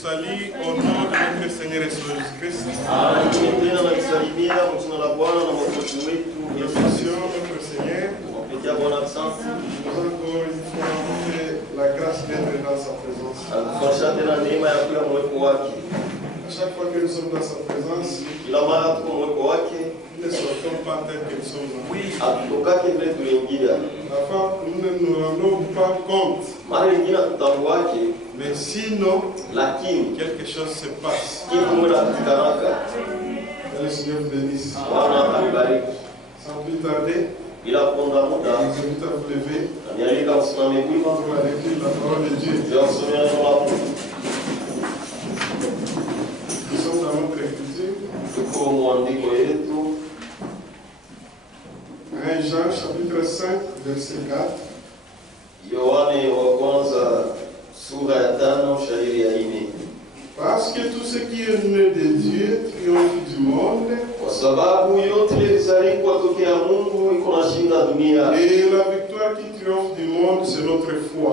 salue au nom de notre Seigneur Jésus-Christ. Bénédiction notre Seigneur. Nous avons encore une fois la grâce d'être dans sa présence. À chaque fois que nous sommes dans sa présence, nous ne sortons pas tel que nous sommes là. Enfin, nous ne nous rendons pas compte. Mais sinon, quelque chose se passe. Que le Seigneur vous bénisse. Sans plus tarder, je vous invite à vous lever pour la lecture de la parole de Dieu. Nous sommes dans notre écriture. 1 Jean chapitre 5, verset 4. Parce que tout ce qui est né de Dieu triomphe du monde. Et la victoire qui triomphe du monde, c'est notre foi.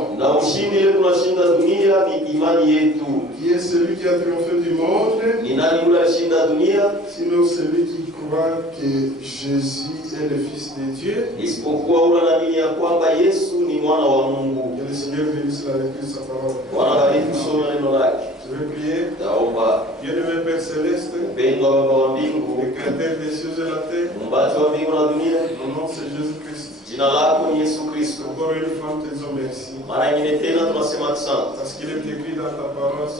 Qui est celui qui a triomphé du monde? Sinon celui qui croit que Jésus est le Fils de Dieu. Que le Seigneur bénisse la lecture de sa parole. Je vais prier. Bien-aimé Père Céleste, le Créateur des cieux et la terre, mon nom c'est Jésus-Christ. Encore une fois, nous te disons merci. Parce qu'il est écrit dans ta parole,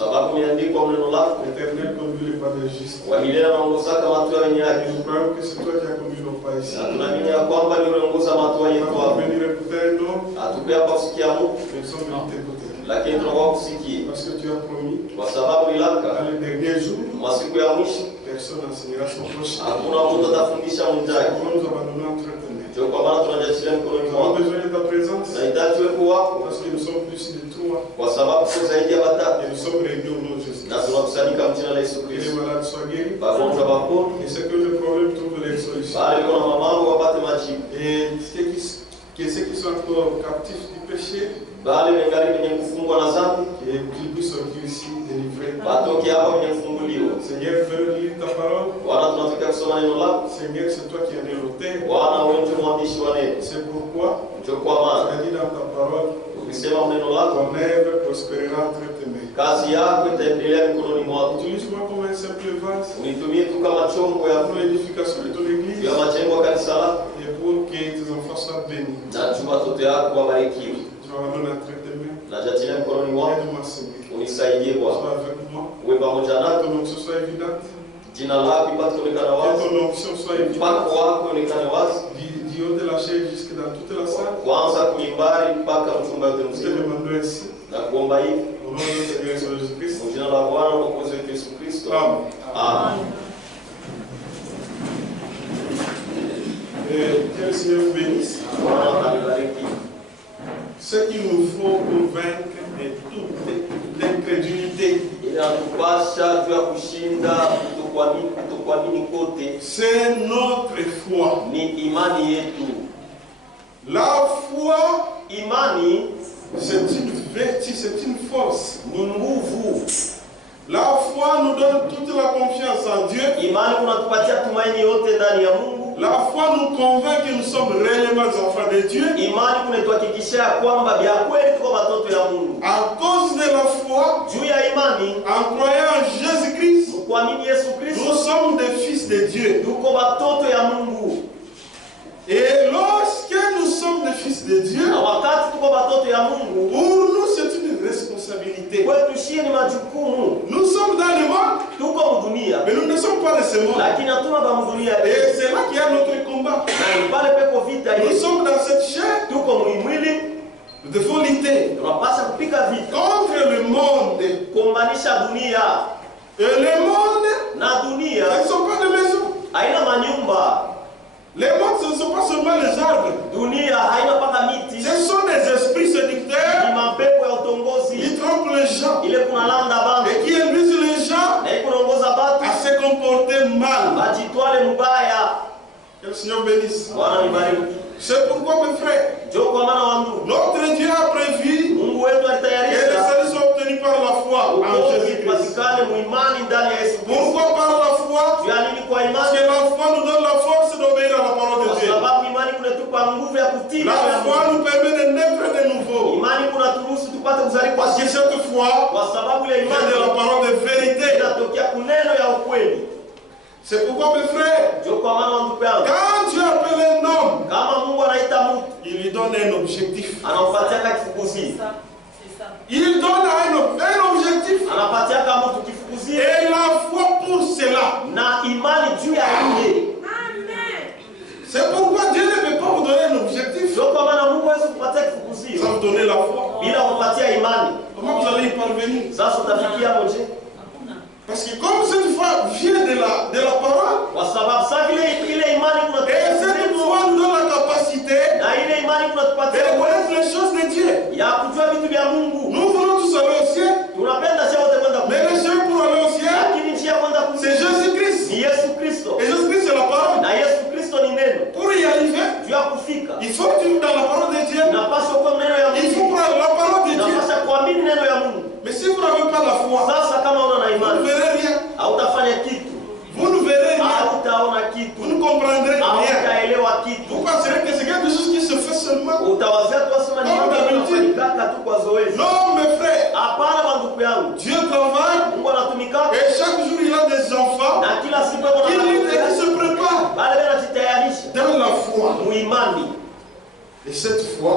l'Éternel conduit les pas des justes. Nous croyons que c'est toi qui as conduit nos pas ici. On va venir écouter un homme, mais nous sommes venus t'écouter. Parce que tu as promis, dans les derniers jours, personne n'enseignera son prochain. Nous nous abandonnons entre tes mains. Nous avons besoin de ta présence, parce que nous sommes plus de toi. Et nous sommes réunis au nom de Jésus. Que les malades soient guéris. Et c'est que le problème trouve les solutions. Et que ceux qui sont encore captifs du péché, qu'ils puissent sortir ici délivrés. Seigneur, fais lire ta parole. Seigneur, c'est toi qui en es l'auteur. C'est pourquoi tu as dit dans ta parole, ton œuvre prospérera entre tes mains. Utilise-moi comme un simple vase pour l'édification de ton église et pour que tes enfants soient bénis. Tu vas donner entre tes mains. Aide-moi, Seigneur. Sois avec moi. Que ton onction soit évidente. Que ton onction soit évidente. Du haut de la chaise jusque dans toute la salle. Nous te demandons ainsi. Au nom de notre Seigneur Jésus-Christ. Amen. Amen. Que le Seigneur vous bénisse. Ce qu'il nous faut convaincre de toute l'incrédulité, c'est notre foi. La foi, c'est une vertu, c'est une force. La foi nous donne toute la confiance en Dieu. La foi nous convainc que nous sommes réellement enfants de Dieu. À cause de la foi, en croyant en Jésus-Christ, nous sommes des fils de Dieu. Et lorsque nous sommes des fils de Dieu, pour nous c'est une responsabilité. Nous sommes dans le monde, mais nous ne sommes pas de ce monde. Et c'est là qu'il y a notre combat. Nous sommes dans cette chair. Nous devons lutter contre le monde. Et le monde, ce ne sont pas des maisons. Les mondes, ce ne sont pas seulement les arbres. Ce sont des esprits séducteurs qui trompent les gens et qui induisent les gens à se comporter mal. Que le Seigneur bénisse. C'est pourquoi, mes frères, notre Dieu a prévu que les saluts soient obtenus par la foi en Jésus-Christ. tusikane muimani ndani ya Yesu Kristo. Pourquoi par la foi? Parce que la foi nous donne la force d'obéir à la parole de Dieu. Sababu imani kunatupa nguvu ya kutii. La foi nous permet de naître de nouveau. Imani kunaturuhusu tupate kuzaliwa. Parce que cette foi kwa sababu ile imani vient de la parole de vérité. inatokea kuneno ya ukweli. C'est pourquoi mes frères, quand Dieu appelle un homme, il lui donne un objectif. Il donne un objectif. Et la foi pour cela. C'est pourquoi Dieu ne peut pas vous donner un objectif sans vous donner la foi. Comment vous allez y parvenir? Parce que comme cette foi vient de la parole, et cette foi nous donne la capacité de connaître les choses de Dieu. Nous voulons tous aller au ciel, mais le chemin pour aller au ciel, c'est Jésus-Christ. Et Jésus-Christ c'est la parole. Pour y arriver, il faut que tu dans la parole de Dieu. Il faut prendre la parole de Dieu. Mais si vous n'avez pas la foi, vous ne verrez rien. Vous ne verrez rien. Vous ne comprendrez rien. Vous penserez que c'est quelque chose qui se fait seulement. Comme d'habitude. Non, mes frères. Dieu travaille. Et chaque jour il a des enfants qui se préparent dans la foi. Et cette foi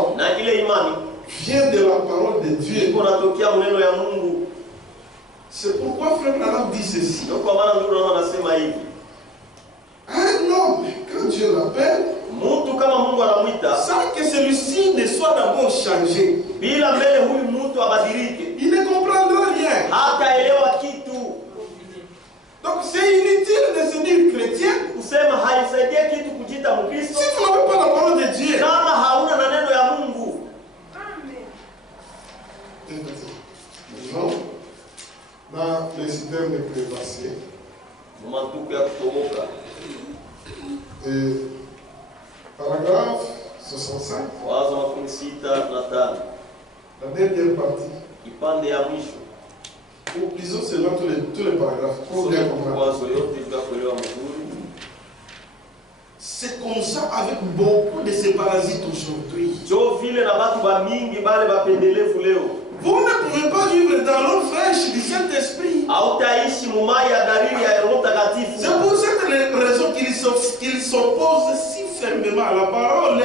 vient de la parole de Dieu. C'est pourquoi frère Branham dit ceci. Un homme, quand Dieu l'appelle, sans que celui-ci ne soit d'abord changé, il ne comprendra rien. Donc c'est inutile de se dire chrétien si vous n'avez pas la parole de Dieu. Non. Dans les citernes crévassées, paragraphe 65, la dernière partie, ou lisons seulement tous les paragraphes pour bien comprendre. C'est comme ça avec beaucoup de ces parasites aujourd'hui. Vous ne pouvez pas vivre dans l'eau fraîche du Saint-Esprit. C'est pour cette raison qu'il s'oppose si fermement à la parole.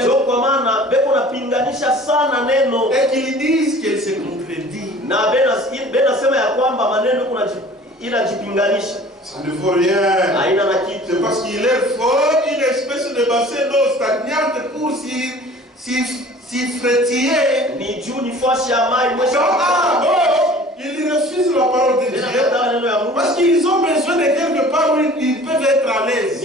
Et qu'ils disent qu'elle se contredit. Ça ne vaut rien. C'est parce qu'il est fort une espèce de bassin d'eau stagnante pour s'y frétiller. Ils refusent la parole de Dieu parce qu'ils ont besoin de quelque part où ils peuvent être à l'aise.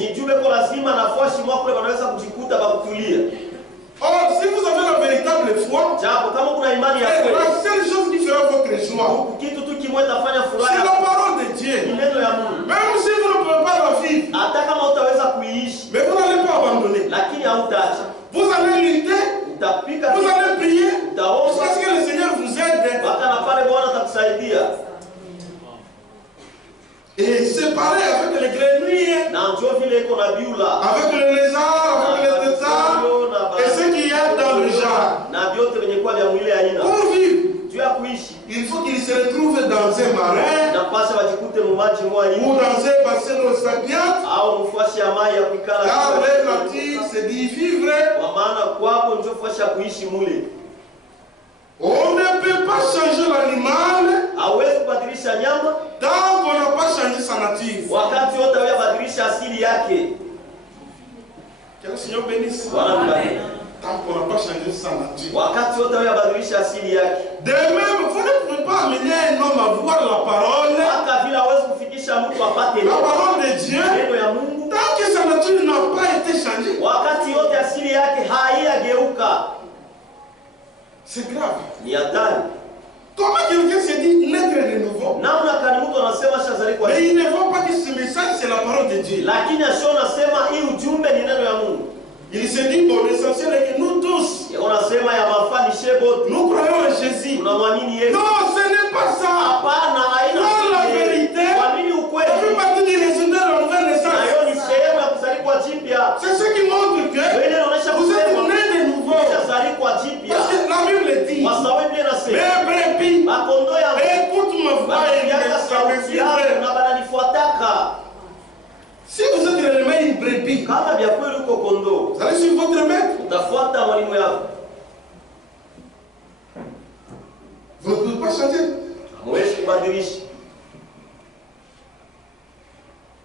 Or, si vous avez la véritable foi, la seule chose qui fera votre joie, c'est la parole de Dieu. Même si vous ne pouvez pas la vivre, mais vous n'allez pas abandonner. Vous allez lutter, vous allez prier, parce que le Seigneur vous aide. Et c'est pareil avec les grenouilles, avec le lézard, avec les tétards, et ce qu'il y a dans le jar. Pour vivre, il faut qu'ils se retrouvent dans un marais ou dans un bassin d'eau stagnante, car leur nature c'est d'y vivre. On ne peut pas changer l'animal tant qu'on n'a pas changé sa nature. Que le Seigneur bénisse. Tant qu'on n'a pas changé sa nature. De même, vous ne pouvez pas amener un homme à voir la parole de Dieu, tant que sa nature n'a pas été changée. C'est grave. Comment quelqu'un se dit naître de nouveau? Mais il ne voit pas que ce message c'est la parole de Dieu. Il se dit bon, l'essentiel est que nous tous, nous croyons en Jésus. Non, ce n'est pas ça. Non, la vérité C'est ce qui montre que vous êtes nés de nouveau. Parce que la Bible dit, mes brebis écoute ma voix et me suivent. Si vous êtes réellement une brebis, vous allez suivre votre maître. Vous ne pouvez pas changer.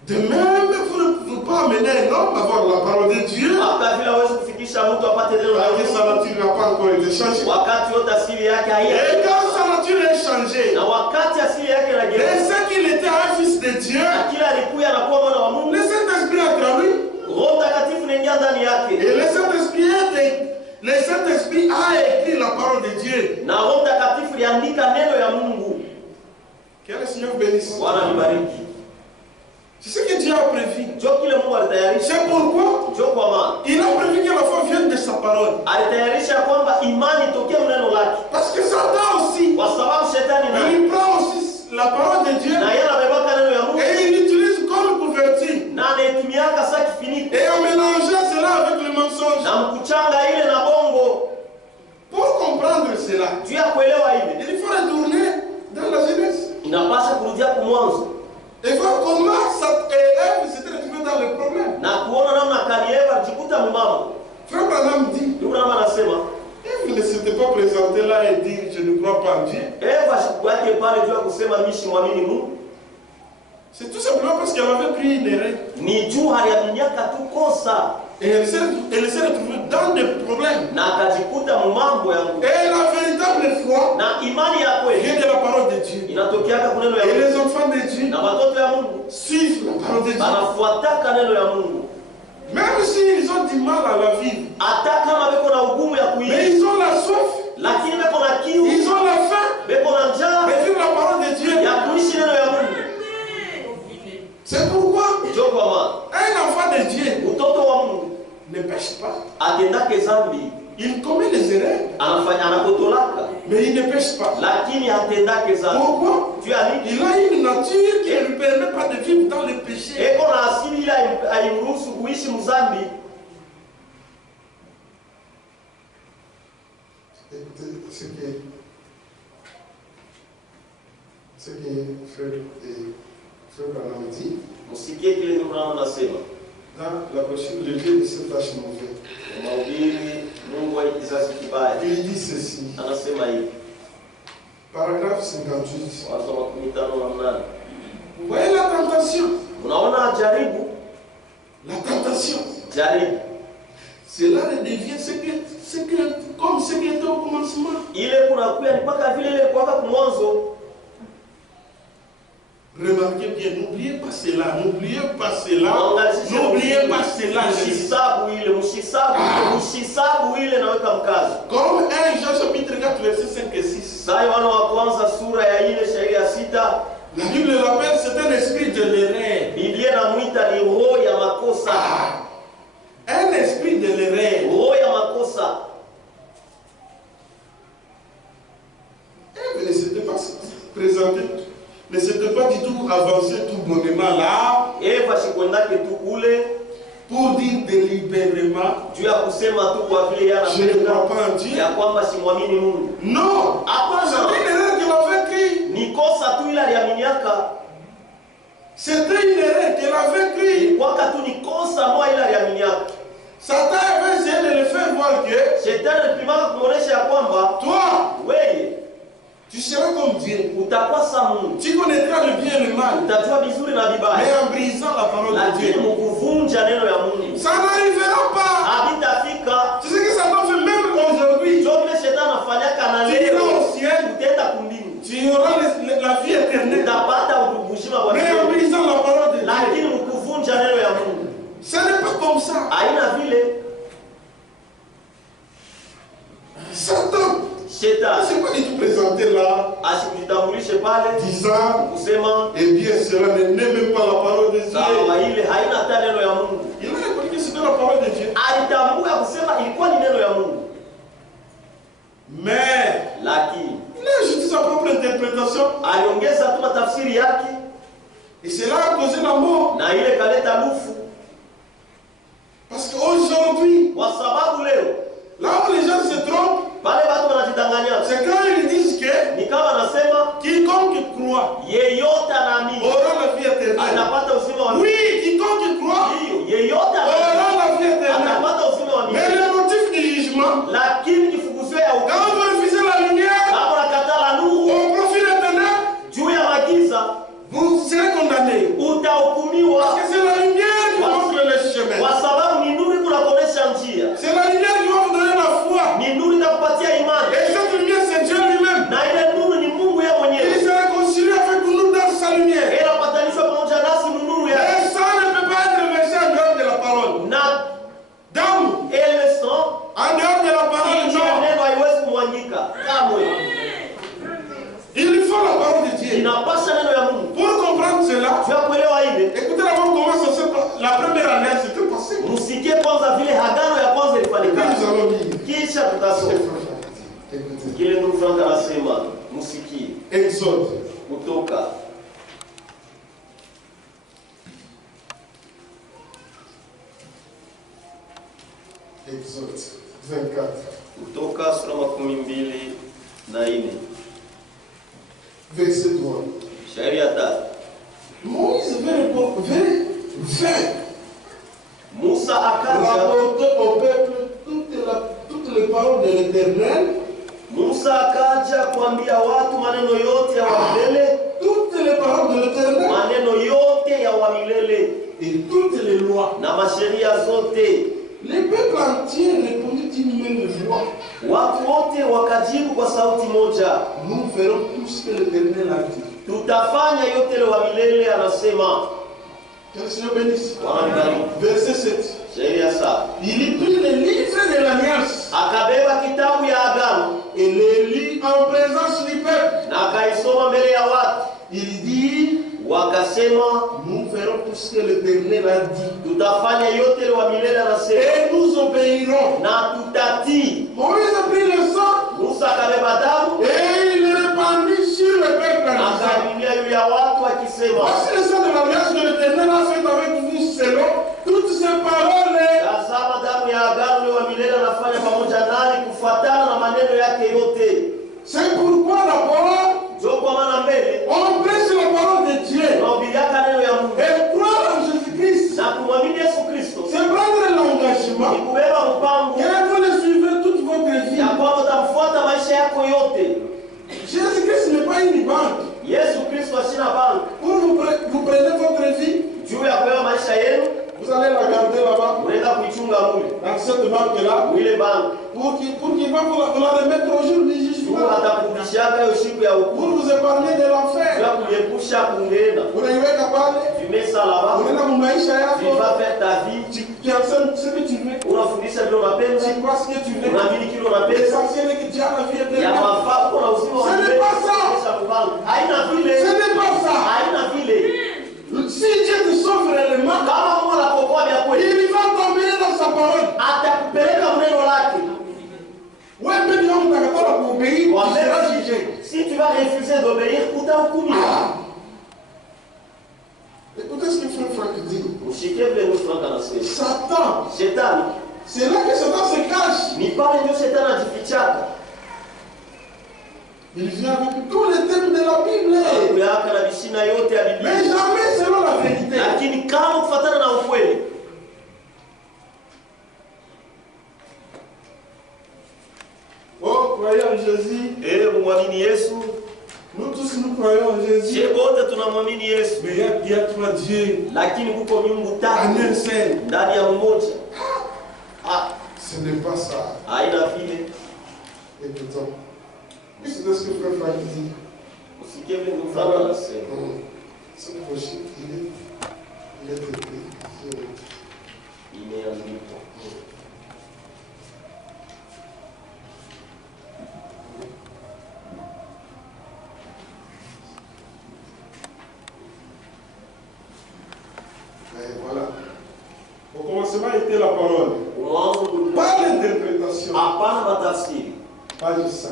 De même, vous ne pouvez pas amener un homme à voir la parole de Dieu. Que sa nature n'a pas encore été changée. Et quand sa nature est changée, et ce qu'il était un fils de Dieu, le Saint-Esprit a traduit. Et le Saint-Esprit a écrit la parole de Dieu. Que le Seigneur bénisse. C'est ce que Dieu a prévu. C'est pourquoi il a prévu que la foi vienne de sa parole. Parce que Satan aussi, il prend aussi la parole de Dieu et il l'utilise comme couverture. Et en mélangeant cela avec le mensonge. Pour comprendre cela, il faut retourner dans la Genèse. Et voir comment Ève s'était retrouvée dans le problème. Frère Branham dit, Ève ne s'était pas présentée là et dit je ne crois pas en Dieu. C'est tout simplement parce qu'elle avait pris une erreur. Et elle s'est retrouvée dans des problèmes. Et la véritable foi vient de la parole de Dieu. Et les enfants de Dieu suivent la parole de Dieu. Même s'ils ont du mal à la vivre. Mais ils ont la soif. Ils ont la faim. Mais vivent la parole de Dieu. C'est pourquoi un enfant de Dieu ne pêche pas. Il commet les erreurs, mais il ne pêche pas. Pourquoi? Il a une nature qui ne lui permet pas de vivre dans le péché. Écoutez ce que Frère Branham dit. Dans la brochure de Dieu de cette tâche mauvaise. Il dit ceci. Paragraphe 58. Vous voyez la tentation. La tentation. Cela devient comme ce qui était au commencement. Remarquez bien, n'oubliez pas cela, n'oubliez pas cela, n'oubliez pas cela. Comme 1 Jean chapitre 4 verset 5 et 6. La Bible l'appelle, c'est un esprit de l'erreur. Un esprit de l'erreur. Elle ne s'était pas présentée. Ne s'était pas du tout avancé tout bonnement là pour dire délibérément je ne crois pas en Dieu. Non, c'était une erreur qu'elle avait écrite. C'était une erreur qu'elle avait écrite. Satan avait essayé de le faire voir que toi, tu seras comme Dieu. Tu connaîtras le bien et le mal. Mais en brisant la parole de Dieu. Ça n'arrivera pas. Tu sais que ça doit faire même aujourd'hui. Tu iras au ciel. Tu auras la vie éternelle. Mais en brisant la parole de Dieu. Ce n'est pas comme ça. Satan. C'est pas du tout présenté là, disant, eh bien cela n'est même pas la parole de Dieu. Il a répondu que c'était la parole de Dieu. Mais il a ajouté sa propre interprétation. Et cela a causé la mort. Parce qu'aujourd'hui, là où les gens se trompent, c'est quand ils disent que quiconque croit aura la vie éternelle. Oui, quiconque croit aura la vie éternelle. Mais le motif du jugement, quand vous refusez la lumière au profit des ténèbres, vous serez condamné. Parce que c'est la lumière qui montre le chemin. C'est la lumière qui va vous donner la foi. Et cette lumière, c'est Dieu lui-même. Il se réconcilie avec nous dans sa lumière. Et ça ne peut pas être versé en dehors de la parole. En dehors de la parole, non. Il lui faut la parole de Dieu. Pour comprendre cela, écoutez d'abord comment ça se passe. La première alliance s'était passée. Et puis nous allons lire. Exode. Exode 24. Verset 3. Moïse veut rapporter au peuple toutes les paroles de l'Éternel. Musa akaja kuambia watu maneno yote ya wamilele. Toutes les paroles de l'Éternel. Maneno yote ya wamilele. Et toutes les lois. Na masheria zote. Le peuple entier répondit d'une même voix. Watu wote wakajibu kwa sauti moja. Nous ferons tout ce que l'Éternel a dit. Tutafanya yote ile wamilele anasema. Que le Seigneur bénisse. Verset 7. Il prit le livre de l'alliance. Akabeba kitabu ya agano. Et le lit en présence du peuple. Na akaisoma mbele ya watu. Il dit, wakasema, nous ferons tout ce que l'Éternel a dit. Tutafanya yote ile wamilele anasema. Et nous obéirons. Na tutatii. Moïse a pris le sang. Musa akabeba damu. Et il le répandit sur le peuple. Akamimia juu ya watu akisema, voici le sang de l'alliance que l'Éternel a fait avec vous selon toutes ces paroles. Tazama damu ya agano wa milele anafanya pamoja nani kufuatana na maneno yake yote. C'est pourquoi d'abord on prêche la parole de Dieu. Et croire en Jésus-Christ. C'est prendre l'engagement. Et vous le suivez toute votre vie. Jésus-Christ n'est pas une banque. Pour vous prenez votre vie. Vous allez la garder là-bas. Dans cette banque-là. Pour qu'il va vous la remettre au jour du jugement. Pour vous épargner de l'enfer. Vous n'avez qu'à parler. Vous n'avez pas faire ta vie. Tu enseignes ce que tu veux. Tu crois ce que tu veux. L'essentiel est que tu as la vie éternelle. Ce n'est pas ça. Ce n'est pas ça. Si Dieu te sauve réellement, il va t'emmener dans sa parole. Si tu vas refuser d'obéir, écoutez ce que frère Franck dit. Satan, c'est là que Satan se cache. Il vient avec tous les thèmes de la Bible. Mais jamais selon la vérité. Oh, croyons en Jésus. Nous tous nous croyons en Jésus. Mais il y a trois dieux. En un seul. Ce n'est pas ça. Écoutons. C'est ce que frère Franck dit. Ce prochain, il est écrit. Voilà. Au commencement était la parole. Pas l'interprétation. Page 5.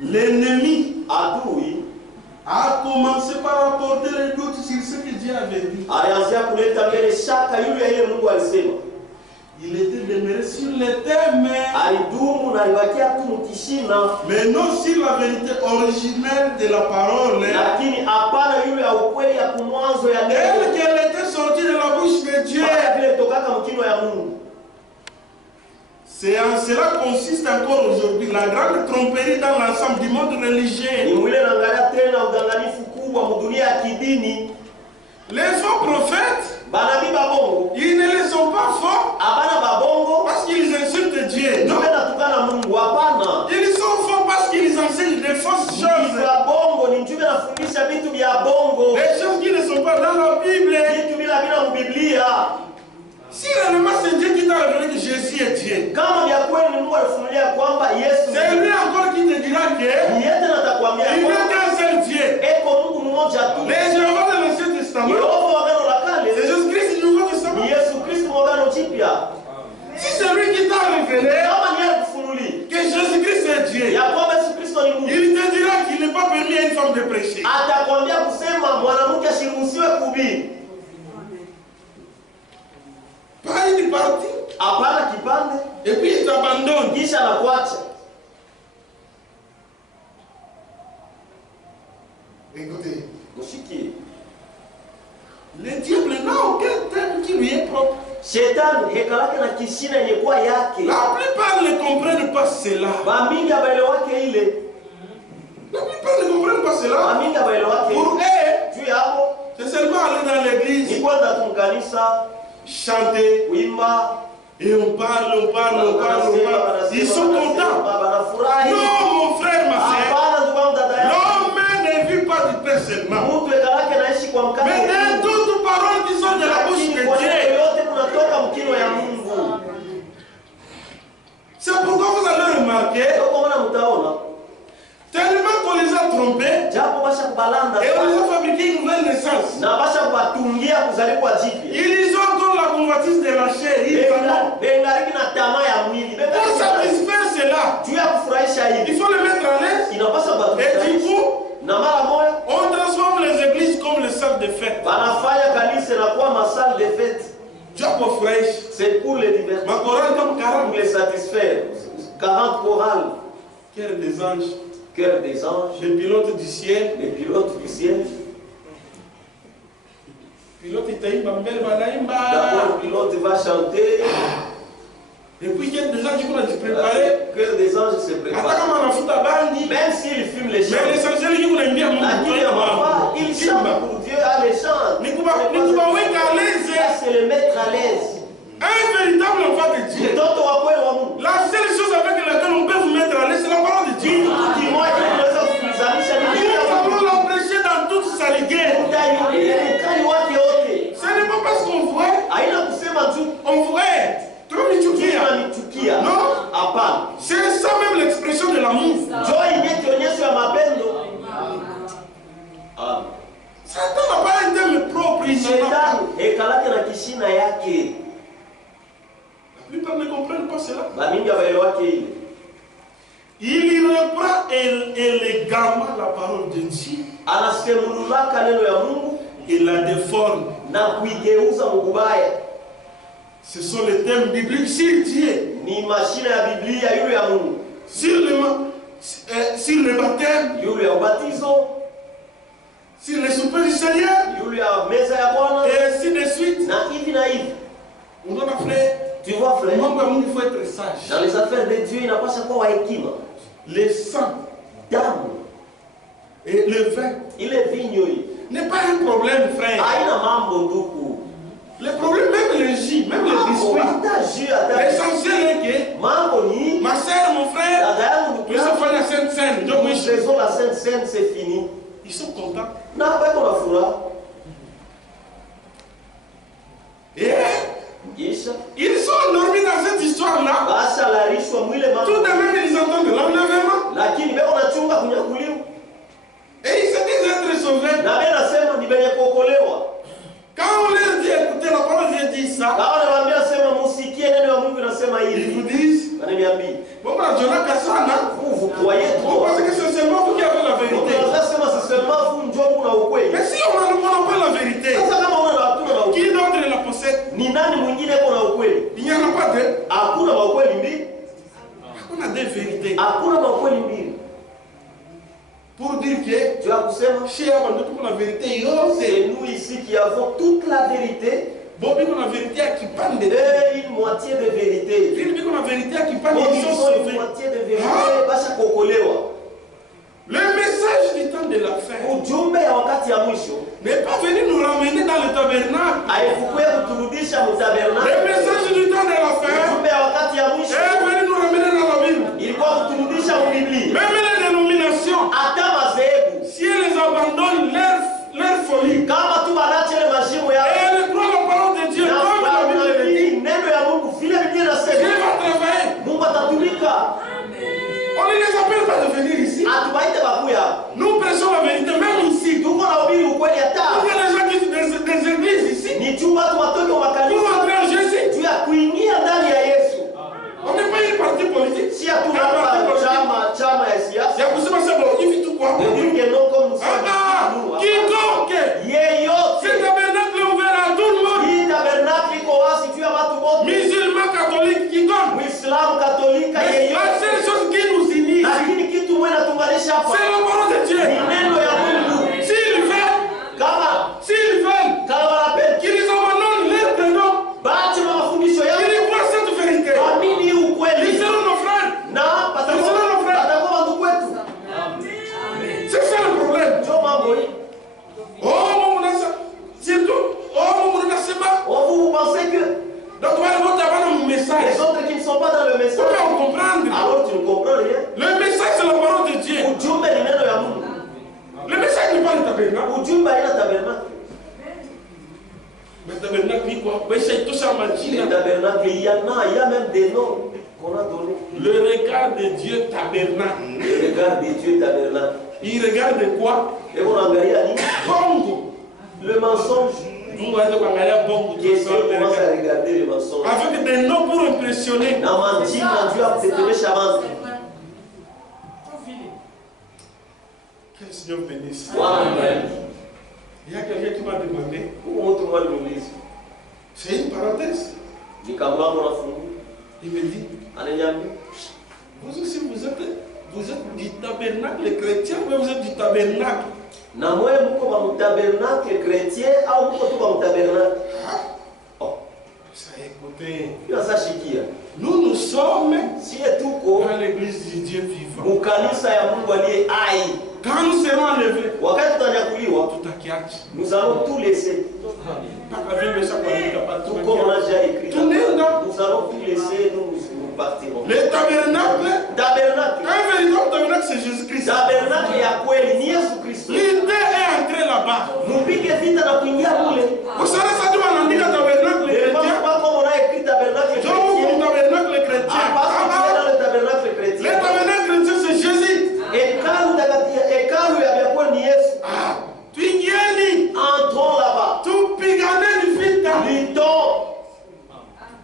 L'ennemi a commencé par apporter les doutes sur ce que Dieu avait dit. Alianzia kuleta mbele shaka yule ile Mungu alisema. Il était demeuré sur les thèmes, alidumu na alibakia tu mkishina, mais non sur la vérité originelle de la parole. Lakini hapana yule ya ukweli ya kumwanzo ya neno. Elle qu'elle était sortie de la bouche de Dieu. Vile tokaka mkino ya Mungu. C'est en cela consiste encore aujourd'hui la grande tromperie dans l'ensemble du monde religieux. Ni mwile naangalia tena udanganifu kubwa mdunia ya kidini. Les faux prophètes, banabi babongo, ils ne les sont pas faux. Abana babongo parce qu'ils insultent Dieu. Non. Mungu hapana. Ils sont faux parce qu'ils enseignent des fausses choses. Babongo ni mtume anafundisha vitu vya bongo. Des choses qui ne sont pas dans la Bible. Vitu bila mu Biblia. Si réellement c'est Dieu qui t'a révélé que Jésus est Dieu, kama vya kweli Mungu alifunulia kwamba Yesu, c'est lui encore qui te dira que il n'y a qu'un seul Dieu. Les Jéhovah de l'Ancien Testament, c'est Jésus-Christ du Nouveau Testament. Si c'est lui qui t'a révélé que Jésus-Christ est Dieu, il te dira qu'il n'est pas permis à une femme de prêcher. Pas une partie. Et puis il t'abandonne. Écoutez. Le diable n'a aucun thème qui lui est propre. Shetani hekalake na kishina yenye yake. La plupart ne comprennent pas cela. Bamingi abaelewake ile. La plupart ne comprennent pas cela. Bamingi abaelewake. Pour eux, tu yabo, c'est seulement aller dans l'église. Ni kwenda kumkanisa, chanter, kuimba. Et on parle. Ils sont contents. Non, mon frère, ma soeur. L'homme ne vit pas du pain seulement. Mais de toutes paroles qui sont de la bouche de Dieu. C'est pourquoi vous allez remarquer, tellement qu'on les a trompés, et on les a fabriqué une nouvelle naissance. Ils ont encore la convoitise de la chair. Pour satisfaire cela, il faut les mettre à l'aise. Et du coup, on transforme les églises comme les salles de fête. C'est pour les divertir. Ma chorale comme 40. Pour les satisfaire. 40 chorales. Cœur des anges. Cœur des anges. Les pilotes du ciel. Les pilotes du ciel. D'abord, le pilote va chanter. Et puis, cœur des anges, on a préparé. Cœur des anges se prépare. Même s'il fume les chants. Mais l'essentiel, il voulait bien il chante pour Dieu à les chants. C'est le mettre à l'aise. Un véritable enfant de Dieu. La seule chose avec laquelle on peut vous mettre à l'aise, c'est la parole de Dieu. Nous allons la prêcher dans toute sa rigueur. Ce n'est pas parce qu'on voit. On voit. Non. C'est ça même l'expression de l'amour. Satan n'a pas un thème propre. La plupart ne comprennent pas cela. Il reprend élégamment la parole de Dieu. Il la déforme. Ce sont les thèmes bibliques sur Dieu. Sur le baptême. Sur les soupers du Seigneur. Et ainsi de suite. On doit frère. Tu vois, frère, il faut être sage. Dans les affaires de Dieu, il n'a pas chaque fois équilibre. Le sang, d'âme et le vin, il est vignoble. N'est pas un problème, frère. Le problème, même les jus, même les biscuits. L'essentiel est que ma soeur, mon frère, nous sommes fait la Sainte Seine. Donc, nous faisons la Sainte Seine, c'est fini. Ils sont contents. Non, pas qu'on la fera. Et ils sont endormis dans cette histoire-là. Tout de même, ils entendent l'enlèvement. Et ils se disent être sauvés. Quand on leur dit écoutez, la parole de Dieu dit ça, ils vous disent bon, vous croyez trop. Vous pensez que c'est seulement vous qui avez la vérité. C'est nous ici qui avons toute la vérité. Et une moitié de vérité. Une moitié de vérité. Le message du temps de la fin n'est pas venu nous ramener dans le tabernacle. Le message du temps de la fin est venu nous ramener dans la Bible. Même les dénominations, si elles abandonnent leur folie, et elles croient la parole de Dieu, comme la Bible le dit, Dieu va travailler. On ne les appelle pas de venir ici. Nous prêchons la vérité, même ici. Il y a des gens qui sont des églises ici. Pour entrer en Jésus. On n'est pas une partie politique. Il y a quiconque, ce tabernacle est ouvert à tout le monde. Musulman, catholique, quiconque. La seule chose qui nous unit, c'est la parole de Dieu. S'ils veulent qu'ils abandonnent leur prénom, qu'ils croient cette vérité, ils seront nos frères. C'est ça le problème. Vous pensez que les autres qui ne sont pas dans le message, alors tu ne comprends rien. Le message, c'est la parole de Dieu. Le message n'est pas le tabernacle. Le tabernacle, il y en a même des noms qu'on a donnés. Le regard de Dieu tabernacle. Le regard de Dieu tabernacle. Il regarde quoi? Bongo. Le mensonge. Qui commence à regarder le mensonge. Avec des noms pour impressionner. Que le Seigneur bénisse. Il y a quelqu'un qui m'a demandé. C'est une parenthèse. Il me dit, vous aussi vous êtes du tabernacle chrétien, mais vous êtes du tabernacle. chrétien au tabernacle. Ça écoutez. Nous sommes dans l'église du Dieu vivant. Quand nous serons enlevés, nous allons tout laisser. Tout comme on a déjà écrit. Nous allons tout laisser, nous partirons. Le tabernacle, un véritable tabernacle, c'est Jésus-Christ. L'idée est entrée là-bas. Vous savez, ça dit on a dit le tabernacle chrétien. Le tabernacle chrétien, c'est Jésus. Entrons là-bas.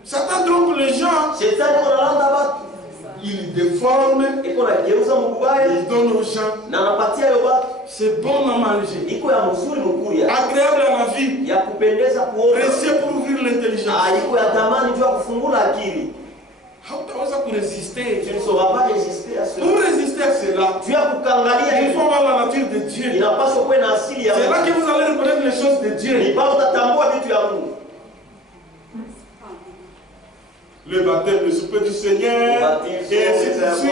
Satan trompe les gens. Il déforme. Il donne aux gens. C'est bon à manger. Agréable à la vie. Précieux pour ouvrir l'intelligence. Pour résister. Tu ne sauras pas résister à cela. Pour résister à cela, il faut avoir la nature de Dieu. C'est là que vous allez reconnaître les choses de Dieu. Le baptême, le souper du Seigneur, et ainsi de suite.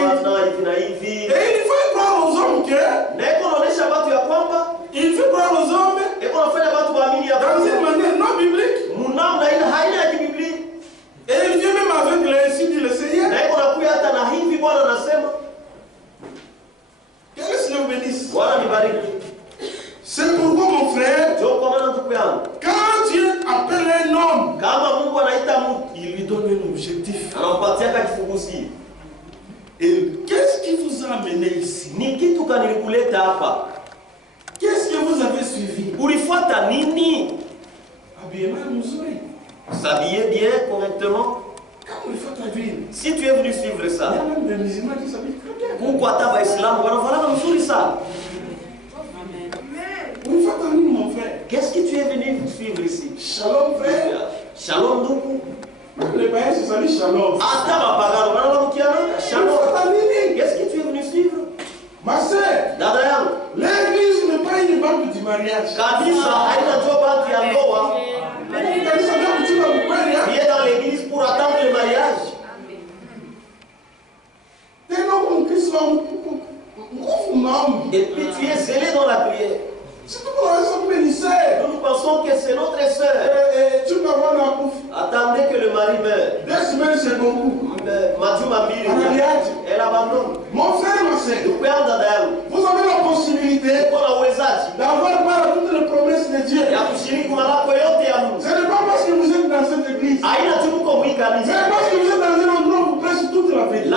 Et il faut croire aux hommes que il faut croire aux hommes dans une manière non biblique. Et il vient même avec ainsi dit le Seigneur. Que le Seigneur bénisse. C'est pourquoi mon frère, quand Dieu appelle un homme, il lui donne un objectif. Et qu'est-ce qui vous a amené ici? Qu'est-ce que vous avez suivi? Habillement mzuri. S'habiller bien, correctement. Si tu es venu suivre ça, Il y a même des musulmans qui s'habillent très bien. pourquoi tu vas islam? Mon frère. Qu'est-ce que tu es venu suivre ici? Shalom frère. Shalom Doukou. Les païens se saluent shalom. Qu'est-ce que tu es venu suivre? Ma soeur, l'église n'est pas une banque du mariage. Kanisa hainajua banki ya ndoa. Tu es dans l'église pour attendre le mariage. Et puis tu es zélé dans la prière. Nous pensons que c'est notre soeur. Attendez que le mari meure. 2 semaines c'est beaucoup. Elle abandonne. Mon frère et ma soeur, vous avez la possibilité d'avoir part à toutes les promesses de Dieu. Ce n'est pas parce que vous êtes dans cette église. C'est parce que vous êtes dans un endroit où vous prêchez toute la vérité.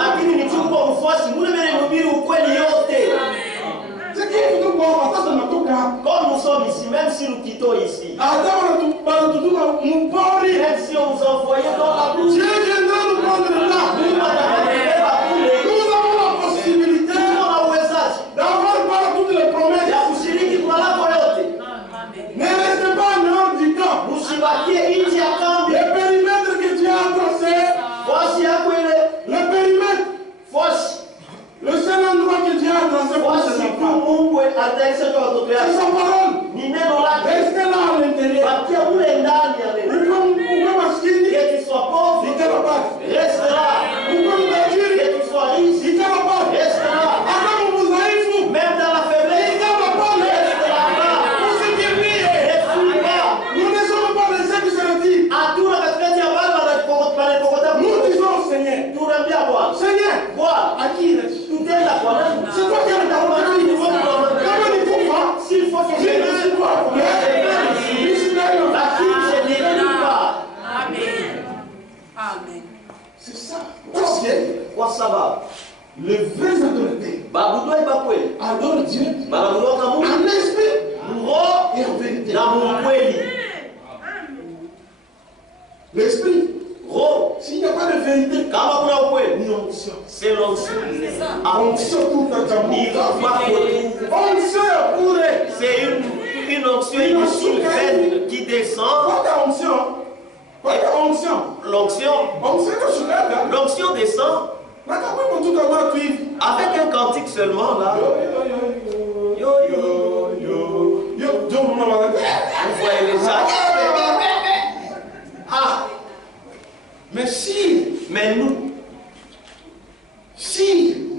C'est qui vous doit Comme nous sommes ici, même si nous quittons ici, même si on nous envoyait dans la bouche, Dieu viendra nous prendre là. Nous avons la possibilité d'avoir part à toutes les promesses. Ne restez pas en dehors du camp. Le périmètre que Dieu a tracé, le périmètre, le seul endroit que Dieu a tracé pour ses enfants, c'est sa parole. Restez là à l'intérieur. Vous pouvez masquiner, que tu sois pauvre, reste là. reste là. Vous pouvez me dire, Que tu sois riche, reste là. reste là. Attends, vous arrivez vous. Même dans la faiblesse, reste là-bas. Vous êtes bien mis. Ne fuis pas. Nous ne sommes pas les saints qui se disent. Hatuna katikati ya wale wanapokota Nous disons au Seigneur, tunaambia Bwana, Seigneur, Bwana, à qui il est? tutenda kwa nani? C'est toi qui as le talent. Comment il faut pas? S'il faut que je C'est meure, toi. lakini je ne vis pas. Amen. C'est ça. Parce que Kwa sababu les vrais adorateurs bagudwa bakweli adorent Dieu banamuloka Mungu en esprit roho et en vérité. na mukweli. L'esprit, Roho s'il n'y a pas de vérité, kama kuna ukweli, ni onction. c'est l'onction. Onction tout à Ni kama onction pure. c'est une onction vaine qui descend. Quoi ta onction? Quoi ta onction? L'onction, Onction que je regarde. l'onction descend avec un cantique seulement là. Yo, vous voyez les gens. Ah, mais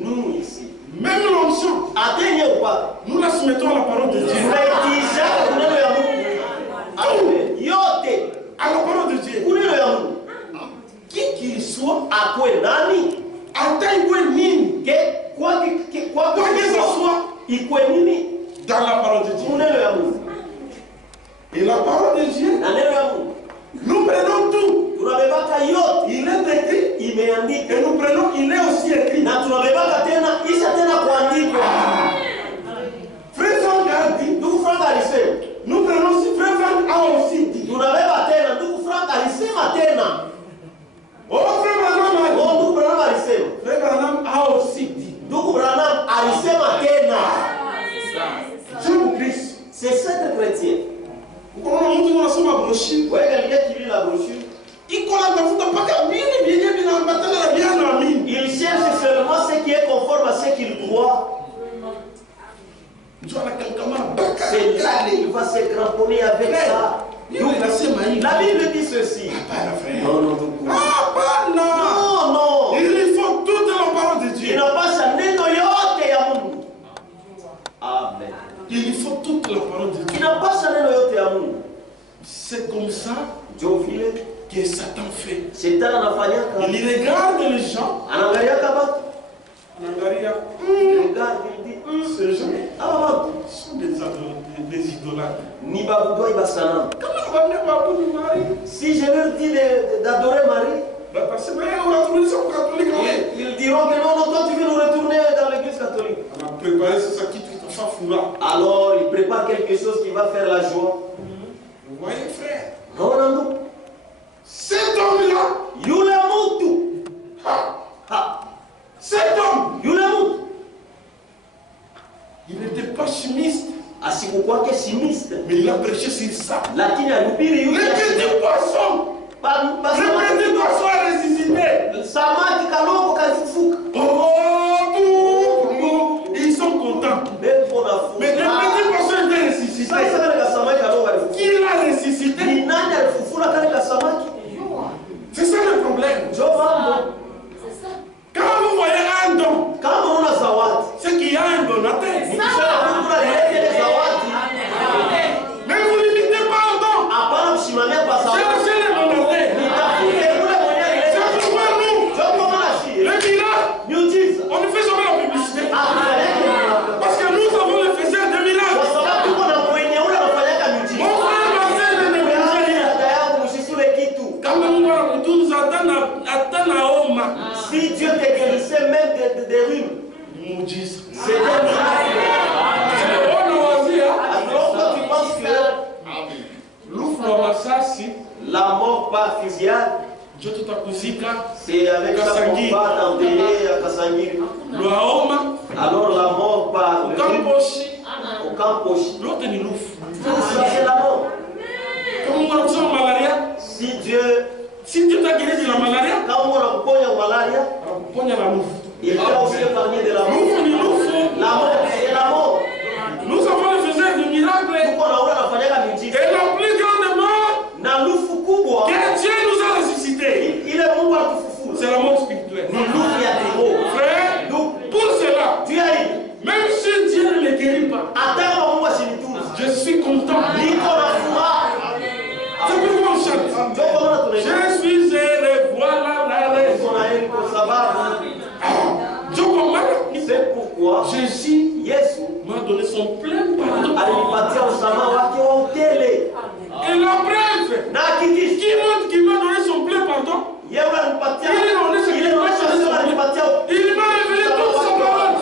nous ici, même l'onction, atteignez ou pas, nous la soumettons à la parole de Dieu. Yote À la parole de Dieu. Qui qu'il soit, à quoi nani atteint nini, quoi que ce soit, dans la parole de Dieu. Et la parole de Dieu, nous prenons tout. Il est écrit, et nous prenons, il est aussi écrit. Frère Franck a dit, nous prenons aussi, Frère Franck a aussi dit. Oh, Frère Branham a aussi dit. C'est cette chrétien. Comment nous sommes à brochure? Ouais, quelqu'un qui lit la brochure. Il cherche seulement ce qui est conforme à ce qu'il croit. C'est là qu'il va se cramponner avec ça. La Bible dit ceci. Non. Il faut toute la parole de Dieu. Amen. Il faut toute la parole de Dieu. C'est comme ça que Satan fait. Il regarde les gens. Ces gens sont des idolâtres. Si je leur dis d'adorer Marie, ils diront que non, toi tu veux nous retourner dans l'église catholique. Alors il prépare quelque chose qui va faire la joie. Vous voyez, frère, Non. cet homme-là, cet homme, il n'était pas chimiste, asikukwake chimiste, mais il a prêché sur ça. lakini alihubiri Le petit poisson a ressuscité. samaki kalongo kazifuka. Ils sont contents. Mais le petit poisson était ressuscité? Qui l'a ressuscité? C'est ça le problème. Quand vous voyez un don, c'est qu'il y a un donateur. Mais vous ne limitez pas au don. C'est le donateur. C'est pourquoi nous, le miracle, on ne fait jamais la publicité. Parce que nous avons le faiseur de miracles. Mon frère Marcel ne nous attend à Oma. Si Dieu te guérissait même des rhumes, c'est un miracle. Alors quand tu penses que la mort par fusillade, c'est avec sa combat enterré à Kasangiri. Alors la mort par au Campochi. Ça c'est la mort. Si Dieu t'a guéri de la malaria, il t'a aussi épargné de la mort. La mort, c'est la mort. Nous avons le faiseur de miracles. Et la plus grande mort que Dieu nous a ressuscité, c'est la mort spirituelle. Frère, pour cela, même si Dieu ne me guérit pas, je suis content. C'est pourquoi on chante. Je suis heureux, voilà la raison. C'est pourquoi Jésus m'a donné son plein pardon. Et la preuve qui m'a donné son plein pardon, il m'a révélé toute sa parole.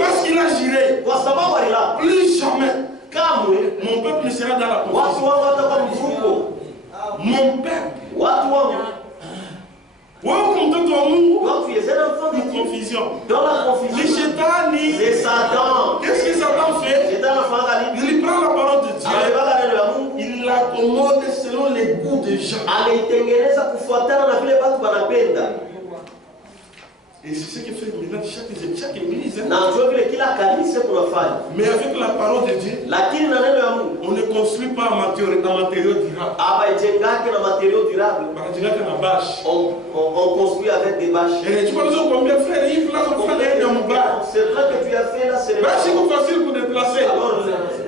Parce qu'il a juré, plus jamais mon peuple ne sera dans la confusion. Mon peuple. Confusion. Dans la confusion, c'est Satan. Qu'est-ce que Satan fait? Il prend la parole de Dieu, il l'accommode selon les goûts des gens. Et c'est ce qui fait maintenant chaque église. Mais avec la parole de Dieu, on ne construit pas un matériau durable. On construit avec des bâches. Et tu vois combien frère Yves là, c'est vrai que tu as fait là, c'est facile pour déplacer. Alors,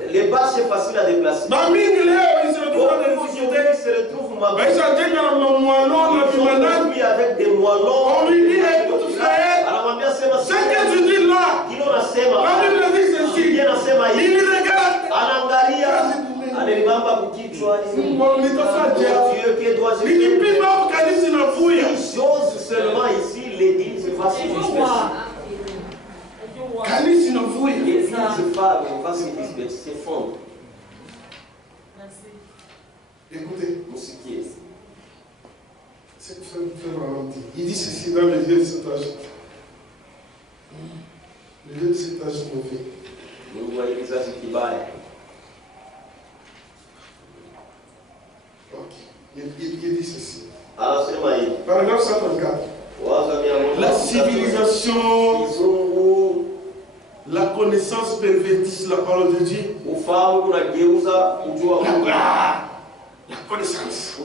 les bâches c'est facile à déplacer. Il se retrouve dans des difficultés. Avec des moellons. On lui dit, écoute frère, ce que tu dis là, la Bible dit ceci. Il regarde. Chose seulement ici, l'église va se disperser. L'église va se disperser, fondre. Écoutez, c'est il dit ceci dans les vieux de cet âge. Les vieux de cet âge mauvais. Vous voyez que ça c'est qui baille. Ok. Il dit ceci. Paragraphe 134. La civilisation, la connaissance pervertissent la parole de Dieu. La connaissance.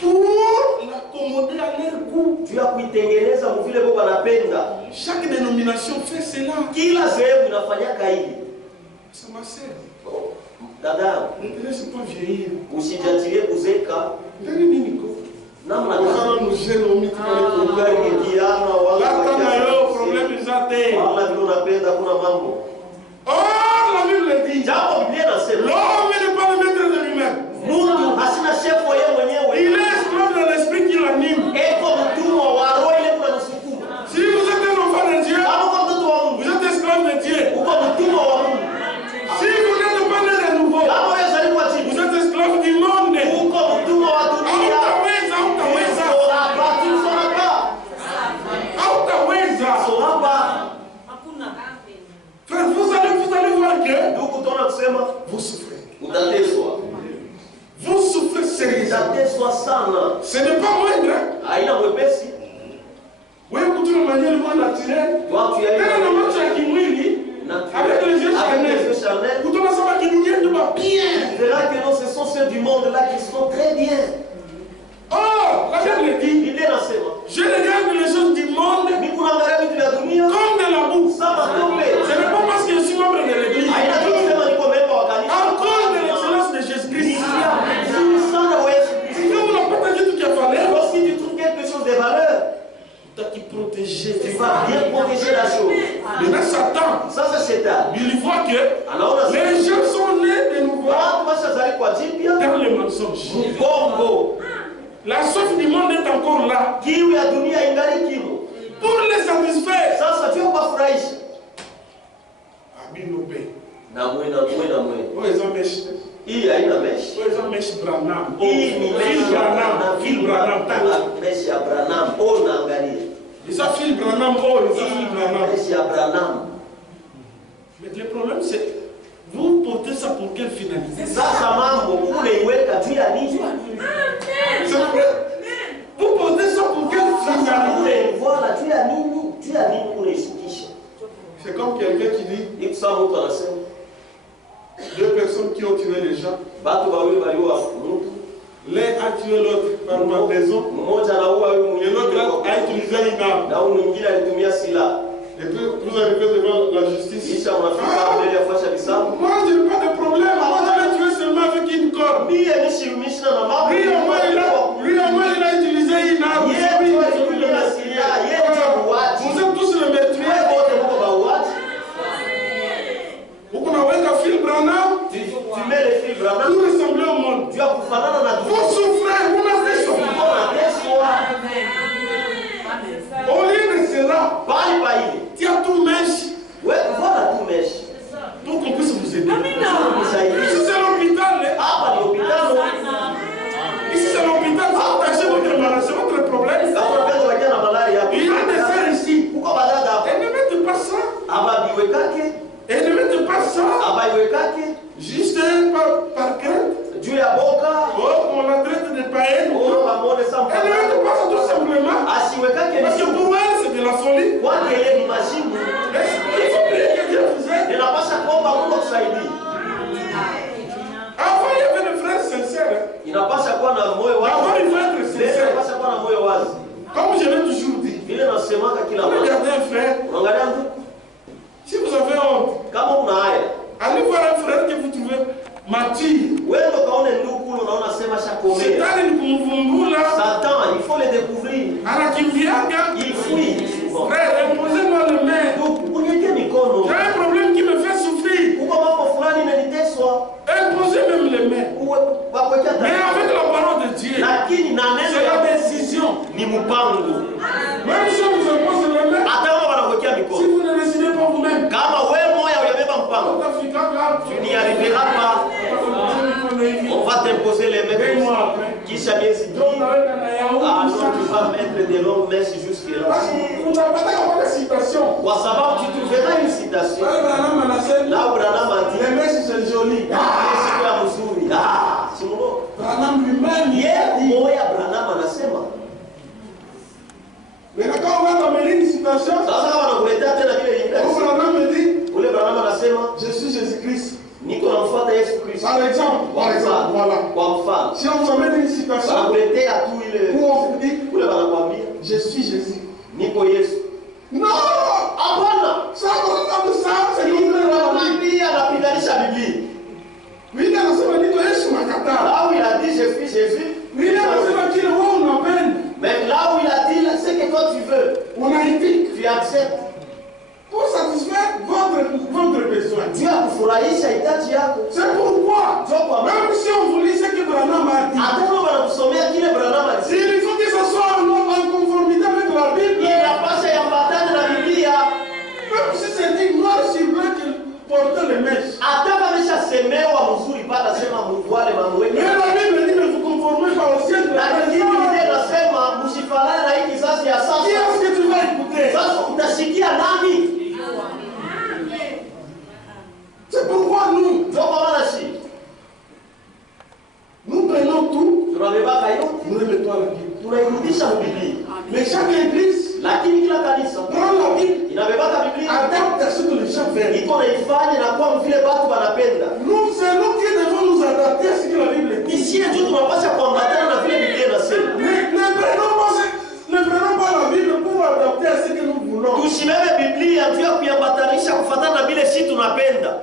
Pour l'accommoder à leur goût. Chaque dénomination fait cela. C'est ma sœur. Ne te laisse pas vieillir. Oh, la Bible dit, l'homme n'est pas le maître de lui-même. Il est esclave de l'esprit qui l'anime. Si vous êtes un enfant de Dieu, vous êtes esclave de Dieu. Si vous n'êtes pas né de nouveau, vous êtes esclave du monde. Vous allez voir que vous souffrez. Vous souffrez sérieusement. Ce n'est pas moindre. Oui, écoutez de manière naturelle. avec les yeux charnels. Vous devez savoir qu'ils viennent de ma bien. Tu verras que non, ce sont ceux du monde là qui sont très bien. Oh, la Bible dit, je regarde les choses du monde comme de la boue. Ce n'est pas parce que je suis membre de l'église. À cause de l'excellence de Jésus-Christ. Si on n'a pas dit tout qui a valeur, si tu trouves quelque chose de valeur, tu as qui protéger. Tu vas bien protéger la chose. Maintenant, Satan, ça c'est Satan. Il voit que les gens sont nés de nouveau dans les mensonges. La soif du monde est encore là. Pour les satisfaire. Sasa tu vas furahisha. Abinope. Na mwe. Oh, ils ont mèche. Hii haina mesh. Oh, ils ont mèche Branham. Hii ni mesh Phil Branham. Mesh ya Branham. Oh, naangalia. Ils ont Phil Branham. Oh, ils ont Phil Branham. Mesh ya Branham. Mais le problème c'est, vous portez ça pour quelle finalité? Sasa mambo unaiweka juu ya nini? Vous portez ça pour quelle finalité? Voilà, tu as nini unaishikisha. C'est comme quelqu'un qui dit, ikusema mtu anasema, deux personnes qui ont tué les gens. Batu wawili waliua mtu. L'un a tué l'autre par pendaison. Mmoja anaua huyo mwingine. Et l'autre a utilisé une arme. Na huyo mwingine alitumia silaha. Et puis vous arrivez devant la justice. Kisha unafika mbele ya fasha bisabu. Moi je n'ai pas de problème. Moi je l'ai tué seulement avec une corde. Mie nishirumishina na mambo. Lui au moins il a utilisé une arme. Yeye alitumia silaha. Yeye ndio muuaji. Vous êtes tous le meurtrier. Wote mko bauaji. Vous kunaweka Phil Branham. Tu mets les Phil Branham. Vous ressemblez au monde. Tu as kufanana na dunia. Vous souffrez, vous n'avez pas. Au lieu de cela, tu as tout mèche. Ouais, voilà tout mèche. Pour qu'on puisse vous aider. Ici c'est l'hôpital. Ah, pas l'hôpital. Ici c'est l'hôpital. Vous cachez votre maladie, c'est votre problème. Il y a des frères ici. Et ne mettez pas ça. Et ne mettez pas ça. Juste par crainte. Oh, on la traite de païenne. Et ne mettez pas ça tout simplement. Parce que pour elle, c'est de la folie. Il faut prier que Dieu vous aide. Avant, il y avait des frères sincères. Avant, il faut être sincère. Comme je l'ai toujours dit. Regardez un frère. Si vous avez honte, allez voir un frère que vous trouvez mature. Satan, il faut le découvrir. Il fuit. Frère, imposez-moi le main. J'ai un problème qui me fait souffrir. Imposez même les mains. Mais avec la parole de Dieu, c'est la décision. Même si on vous impose les mains, si vous ne décidez pas vous-même, tu n'y arriveras pas. On va t'imposer les mains. Qui s'habille ici? Ah non, tu vas mettre des longues mèches jusque-là. Pour savoir, tu trouveras une citation. Là où Branham a dit, les mèches c'est joli. Branham lui-même, Branham anasema. Mais quand on va dans une citation, Branham me dit, je suis Jésus-Christ. Par exemple, voilà. Si on vous amène une citation, où on vous dit, je suis Jésus. Non! Ça, c'est comme oui, là où il a dit je suis Jésus, mais là où il a dit ce que toi tu veux, on a éthique. Tu acceptes. Pour satisfaire votre besoin. C'est pourquoi, même si on vous lit ce que Branham a dit, il faut que ce soit en conformité avec la Bible. Même si c'est dit noir sur blanc qu'il portait les mèches. Mais la Bible dit ne vous conformez pas au ciel de la Qui est-ce que tu vas écouter? C'est pourquoi nous, tunapenda. C'est nous qui devons nous adapter à ce que la Bible dit. Ici ndio tunapaswa kuambatana na vile Biblia inasema. Ne prenons pas la Bible pour adapter à ce que nous voulons. Tusimame Biblia tu ya kuambatanisha kufuatana na vile sisi tunapenda.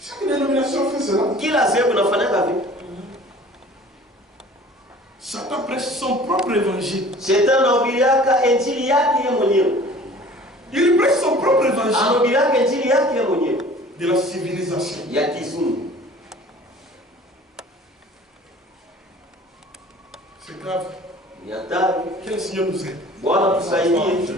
Chaque dénomination fait cela. Kila sehemu inafanya vile. Satan prêche son propre évangile. Shetani anahubiriaka injili yake yeye mwenyewe. Il prêche son propre évangile. Anahubiriaka injili yake yeye mwenyewe. De la civilisation. Ya kizungu. C'est grave. Ni hatari. Quel Seigneur nous aide. Bwana tusaidie.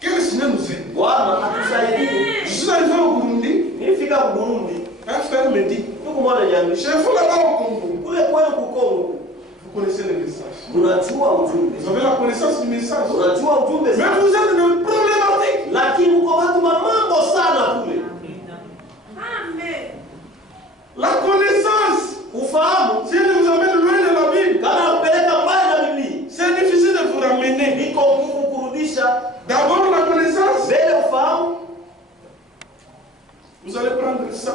Quel Seigneur nous aide. Bwana atusaidie. Je suis arrivé au Burundi. Nilifika Burundi. Un frère me dit. Ndugu mmoja ananiambia. Chez vous là-bas au Congo. Kule kwenu Kongo. Vous connaissez le message. Mnajua ujumbe. Vous avez la connaissance du message. Unajua ujumbe. Mais vous êtes une problématique. Lakini mko watu wa mambo sana kule. Amen. La connaissance. Ufahamu. Si elle vous amène loin de la Bible. Kana kupeleka mbali na Biblia. C'est difficile de vous ramener. Niko ngumu kurudisha. D'abord la connaissance. Mbele ufahamu. Vous allez prendre ça,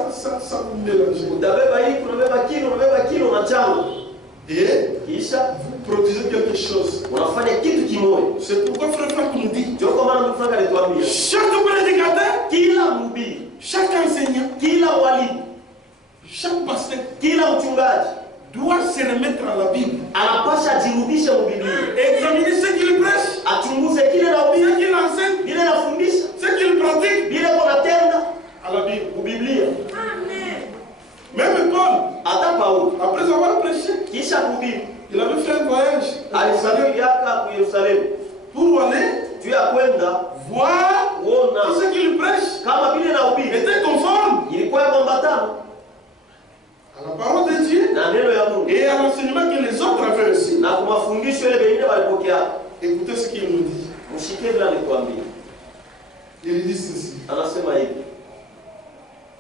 vous mélangez. Utabeba hii, unabeba kilo na chango. Et kisha vous produisez quelque chose. Unafanya kitu kimoja. C'est pourquoi frère Franck nous dit. Ndio kwa maana Franck alituambia. Chaque prédicateur, kila mhubiri, chaque enseignant, kila walimu, chaque pasteur, kila mchungaji doit se remettre à la Bible. Anapasha jirudishe mu Biblia. Examiner ce qu'il prêche. Achunguze kile na ce qu'il enseigne. Kile anafundisha. Ce qu'il pratique. Bila kunatenda à la Bible. Mu Biblia. Amen. Même Paul. Hata Paulo. Après avoir prêché. Kisha kuhubiri. Il avait fait un voyage. Alisafiri yaka ku Yerusalemu. Pour aller. Tu ya kwenda voir. Tout ce qu'il prêche. Kama vile na ubiri. Était conforme. Ilikuwa kuambatana à la parole de Dieu et à l'enseignement que les autres avaient reçu. Écoutez ce qu'il nous dit. Il dit ceci.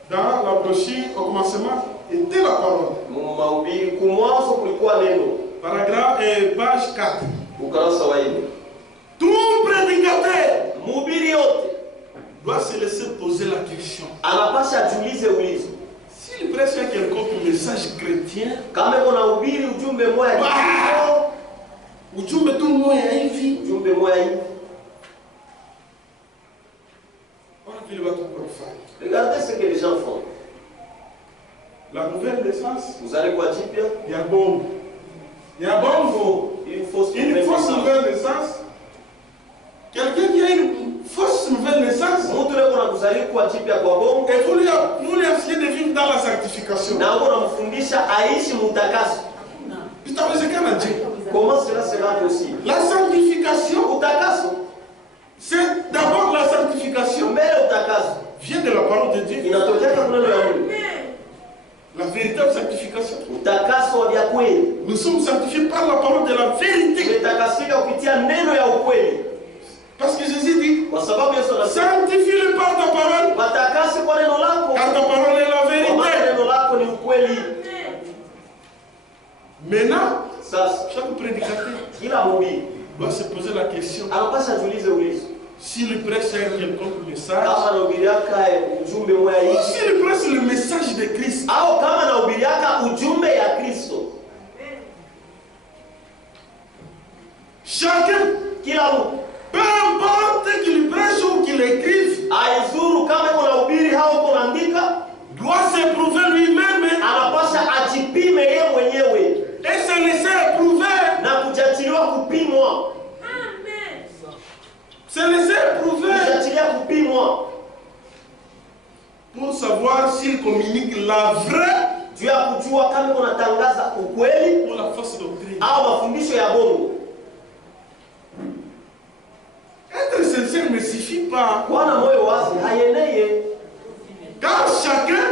Dans la brochure, au commencement, était la parole. Paragraphe et page 4. Tout prédicateur doit se laisser poser la question. S'il prêche un quelconque message chrétien, ujumbe tu moya hivi, regardez ce que les gens font. La nouvelle naissance, vous allez voir Jipia, il y a bombe. Il y a bombe. Une fausse nouvelle naissance. Quelqu'un qui a une fausse nouvelle naissance, et vous lui essayez de vivre dans la sanctification. Comment cela sera possible? La sanctification, c'est d'abord la sanctification vient de la parole de Dieu. La véritable sanctification. Nous sommes sanctifiés par la parole de la vérité. Parce que Jésus dit, sanctifie-le par ta parole. Car ta parole est la vérité. Maintenant, chaque prédicateur doit se poser la question. S'il prêche un quelconque message, ou s'il prêche le message de Christ, chacun, peu importe qu'il prêche ou qu'il écrive, doit s'éprouver lui-même et se laisser éprouver. Se laisser éprouver pour savoir s'il communique la vraie ou la fausse doctrine. Être sincère ne suffit pas. Car chacun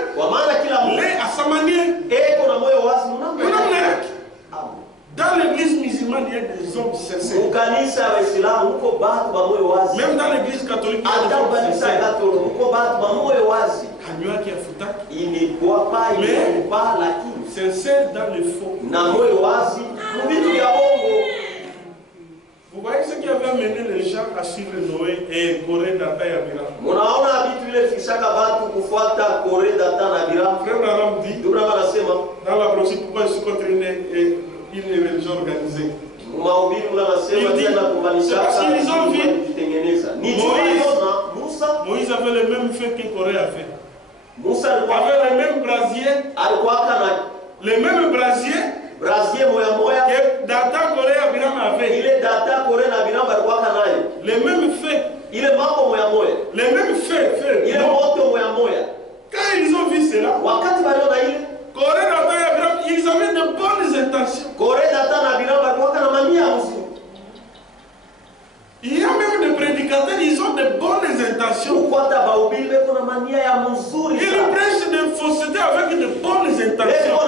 l'est à sa manière. Dans l'église musulmane, il y a des hommes sincères. Même dans l'église catholique, il ne boit pas, mais sincère dans le faux. Vous voyez ce qui avait amené les gens à suivre Noé et Corée, Datan et Abiram. Munaona vitu vile vikishaka watu kufuata Kore, Datan na Abiram. Frère Branham dit dans la brochure pourquoi je suis contre une religion organisée. Il dit, c'est parce qu'ils ont vu Moïse avait le même fait que Corée a fait. Avait le même brasier. Le même brasier que Datan, Corée et Abiram avaient. Le même fait. Le même fait. Quand ils ont vu cela, Corée, Datan et Abiram, ils avaient de bonnes intentions. Il y a même des prédicateurs, ils ont de bonnes intentions. Ils prêchent de fausseté avec de bonnes intentions.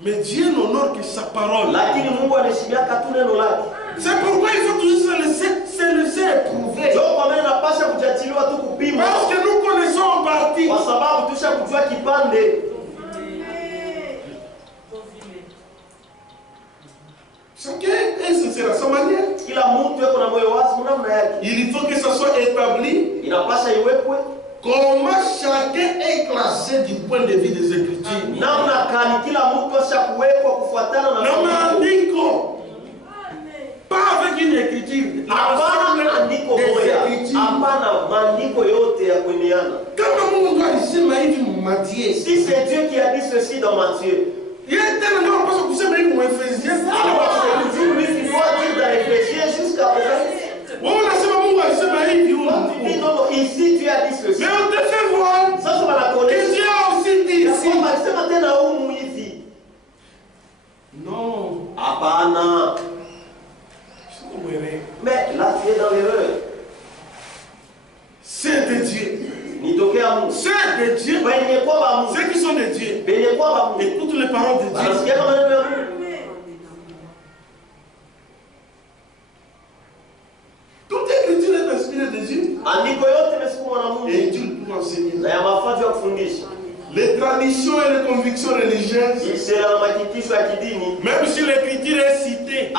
Mais Dieu n'honore que sa parole. C'est pourquoi il faut toujours se laisser éprouver. Parce que nous connaissons en partie. Chacun est sincère à sa manière. Il faut que ça soit établi. Comment chacun est classé du point de vue des Écritures. Pas avec une écriture. Si c'est Dieu qui a dit ceci dans Matthieu, il y a tellement de choses que vous Éphésiens. Jusqu'à présent. Ici tu as dit ceci. Mais on te fait voir que Dieu a aussi dit ici. Non. Apana. Mais là tu es dans l'erreur. C'est de Dieu. C'est de Dieu. Ceux qui sont de Dieu. Écoute les paroles de Dieu. Toute écriture est inspirée de Dieu. Et Dieu pour enseigner. Les traditions et les convictions religieuses, même si l'écriture est citée,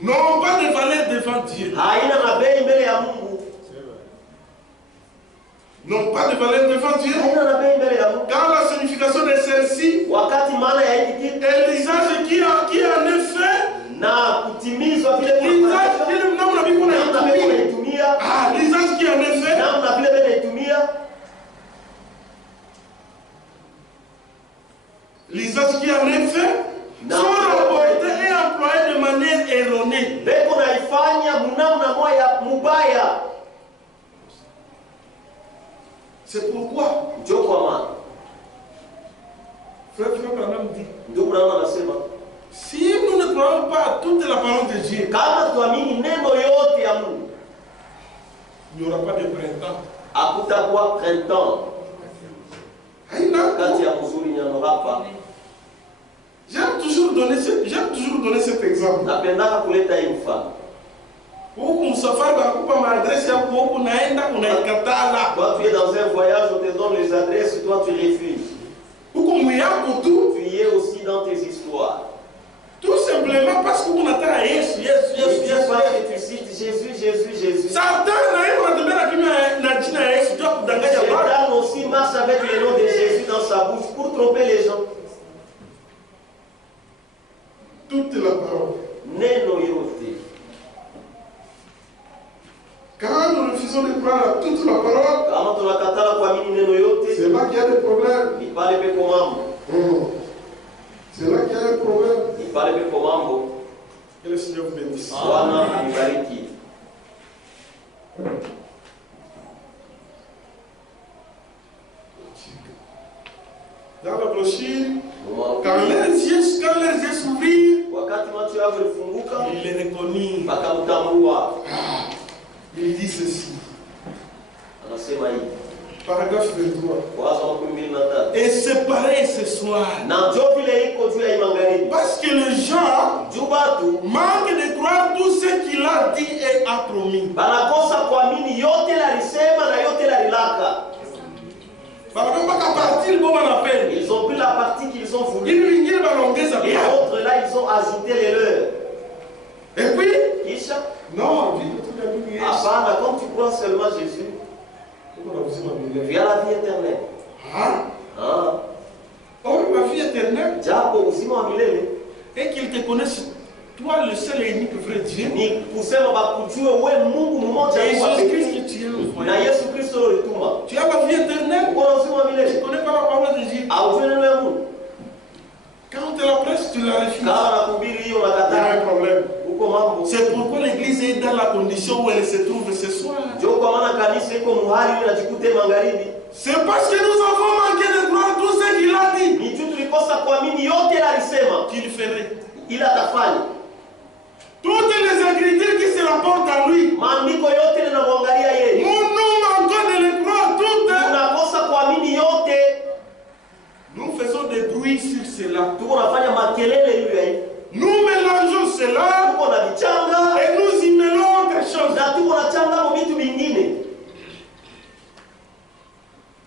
n'ont pas de valeur devant Dieu. N'ont pas de valeur devant Dieu. Car la signification de celle-ci est l'usage qui en est fait. L'usage qui en est fait. L'usage qui en est fait sont rapportés et employés de manière erronée. C'est pourquoi Frère Branham dit, si nous ne croyons pas à toute la parole de Dieu, il n'y aura pas de printemps. J'aime toujours donner cet exemple. Quand tu es dans un voyage, on te donne les adresses, toi tu refuses. Tu y es aussi dans tes histoires. Tout simplement parce qu'on attend à Jésus. Tu cites Jésus. Satan aussi marche avec le nom de Jésus dans sa bouche pour tromper les gens. Toute la parole. Quand nous refusons de croire à toute la parole, c'est là qu'il y a des problèmes. C'est là qu'il y a des problèmes. Que le Seigneur vous bénisse. Dans la brochure, quand les yeux s'ouvrirent, il les reconnut. Il dit ceci. Paragraphe 23. Et c'est pareil ce soir. Parce que les gens manquent de croire tout ce qu'il a dit et a promis. Ils ont pris la partie qu'ils ont voulu. Et d'autres là, ils ont ajouté les leurs. Et puis, Kisha? non, quand tu crois seulement Jésus, tu as la vie éternelle. Oh, ma vie éternelle. Et qu'ils te connaissent, toi le seul et unique vrai Dieu. Et Jésus-Christ que tu as envoyé. Tu as la vie éternelle. Tu ne connais pas la parole de Dieu. Quand on te la presse, tu la refuses. Il y a un problème. C'est pourquoi l'église est dans la condition où elle se trouve ce soir. C'est parce que nous avons manqué de croire tout ce qu'il a dit. Qu'il ferait. Toutes les écritures qui se rapportent à lui. Nous manquons de les croire toutes. Nous faisons des bruits sur cela. Nous mélangeons cela et nous y mêlons autre chose.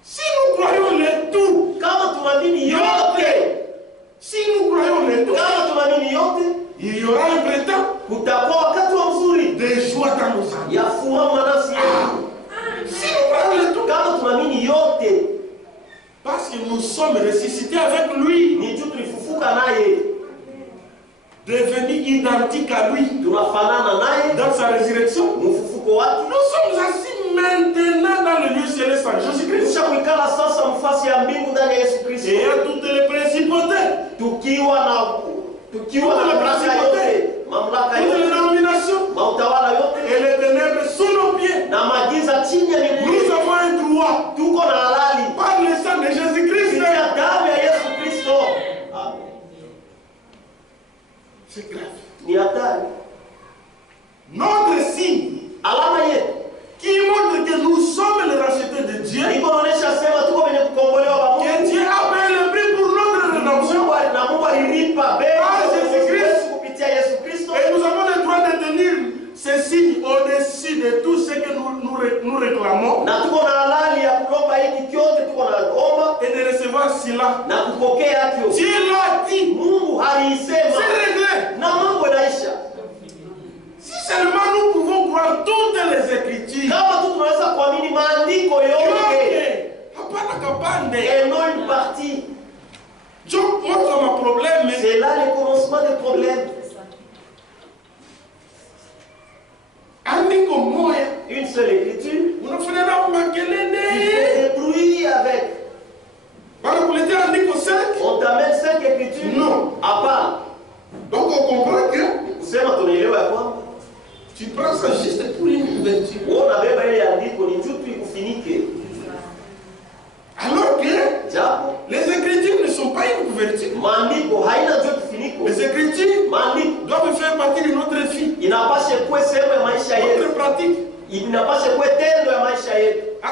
Si nous croyons les tout, si nous croyons les tout, il y aura un printemps de joie dans nos âmes. Si nous croyons les tout, parce que nous sommes ressuscités avec lui, devenus identiques à lui dans sa résurrection. Nous sommes assis maintenant dans le lieu céleste en Jésus-Christ. Et à toutes les principautés, toutes les dénominations et les ténèbres sous nos pieds. Nous avons un droit par le sang de Jésus-Christ. C'est grave. Notre signe qui montre que nous sommes les rachetés de Dieu, que Dieu a payé le prix pour notre rédemption par Jésus-Christ. Et nous avons le droit de tenir ces signes au-dessus de tout ce que nous réclamons et de recevoir cela. Dieu l'a dit. C'est réglé. Si seulement nous pouvons croire toutes les écritures, et non une partie. C'est là le commencement des problèmes. Une seule écriture. Tu fais des bruits avec. On t'amène 5 écritures. Non. À part. Donc on comprend que tu prends ça juste pour une couverture. Alors que les écritures ne sont pas une couverture. Les écritures doivent faire partie de notre vie. Notre pratique.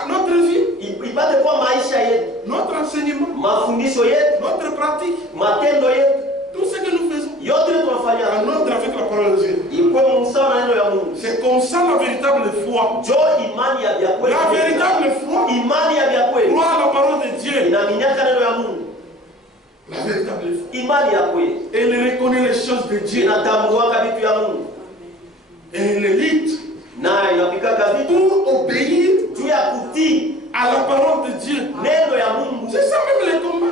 Notre vie. Notre enseignement. Notre pratique. Tout ce que nous faisons. En ordre avec la parole de Dieu. C'est comme ça la véritable foi. La véritable foi. Croire à la parole de Dieu. La véritable foi. Elle reconnaît les choses de Dieu. Et elle lutte pour obéir à la parole de Dieu. C'est ça même le combat.